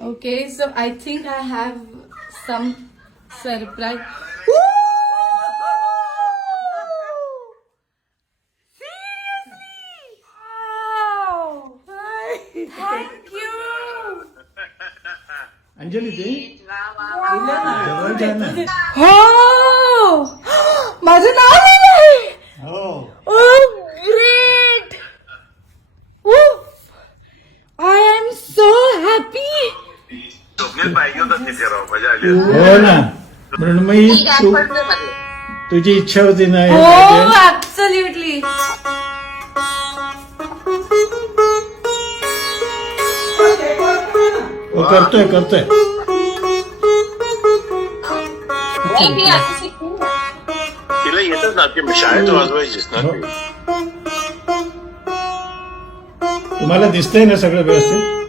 Okay, so I think I have some surprise. Seriously? Wow! Thank you! Wow. Oh! Swapnil पाहिजे होता तिथे राव मजा आली हो ना मृण्मयी तू तुझी इच्छा होती ना हे हो? ऍब्सोल्युटली हो करतोय करतोय. तिला येतच ना ती शाळेत वाजवायचीच ना. हो. ती. तुम्हाला दिसतंय ना सगळं व्यवस्थित?